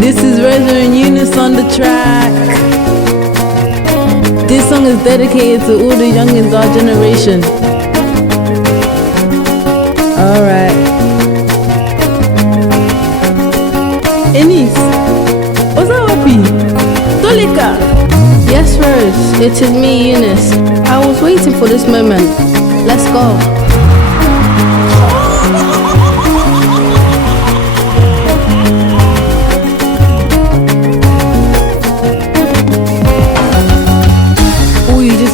This is Rosa and Eunice on the track. This song is dedicated to all the youngins our generation. Alright. Eunice, what's up, Wapi? Tolika. Yes, Rose, it is me, Eunice. I was waiting for this moment. Let's go.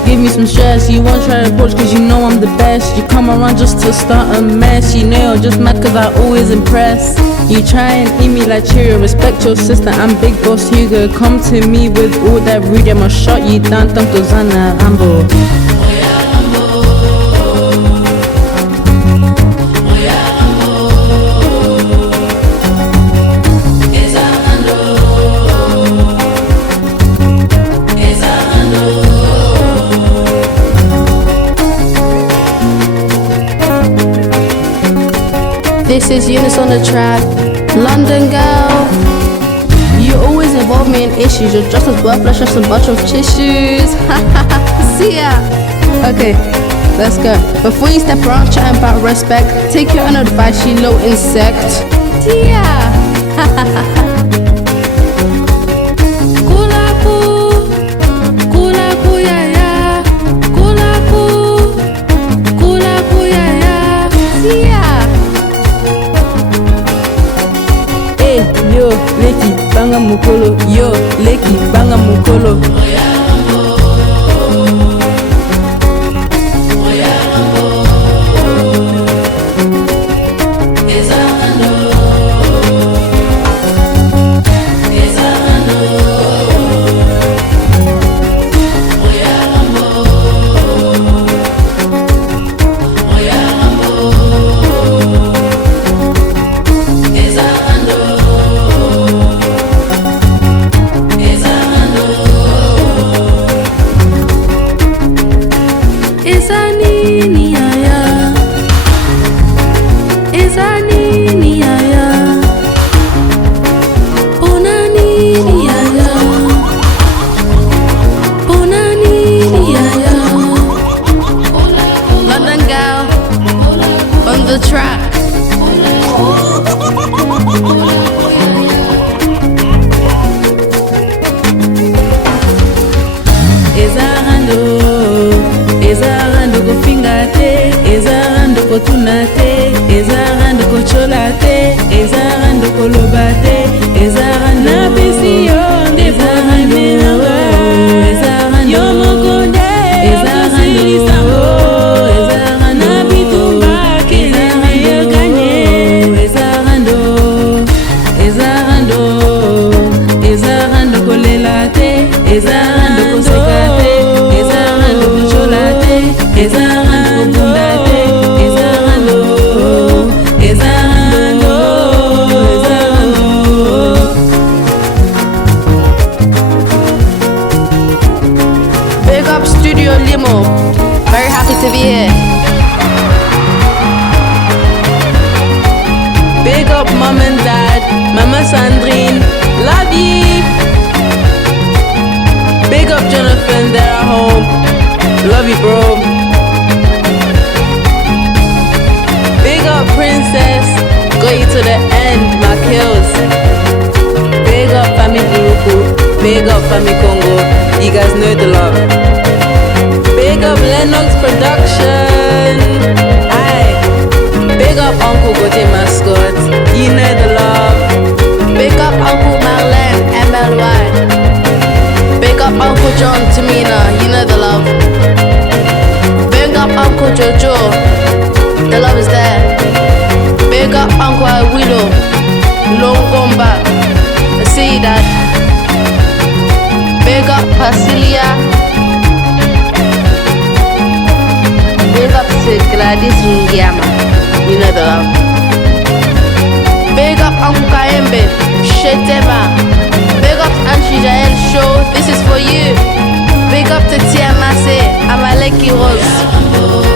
Give me some stress, you won't try to approach cause you know I'm the best. You come around just to start a mess. You know you're just mad cause I always impress. You try and eat me like Cheerio. Respect your sister, I'm Big Boss Hugo. Come to me with all that rude, I'ma shut you down. Tanto Zana Ambo. This is Eunice on the track. London girl, you always involve me in issues. You're just as worthless as a bunch of tissues. See ya. Okay, let's go. Before you step around chatting about respect, take your own advice, you little insect. See ya. Yo, leki, banga mukolo. Yo, leki, banga mukolo. The track. Ezarando go fingate, ezarando go tunate, ezarando go cholate, ezarando go lobate, ezarando na bisiyo, ezarando ezarando yo mokonde, ezarando ezarando kosekate, ezarando kocholate, ezarando kundate, ezarando, ezarando, ezarando. Big up Studio Limo. Very happy to be here. Big up mom and dad, Mama Sandrine, love you. Big up Jonathan, they're at home. Love you, bro. Big up Princess, got you to the end, my kills. Big up Fami Buruku, big up Fami Congo, you guys know the love. Big up Lennox Production. Aye. Big up Uncle Gote Mascot, you know the love. Big up Uncle Marlene, MLY. Big up Uncle John, Tamina, you know the love. Big up Uncle Jojo, the love is there. Big up Uncle Awilo, Longomba, I see that. Big up Pasilia. Big up to Gladys Ngiama, you know the love. Big up Uncle Kaembe, Shetema. Big up Anshi Jael Show, this is for you. Big up to Tia Masse, Amaleki Rose.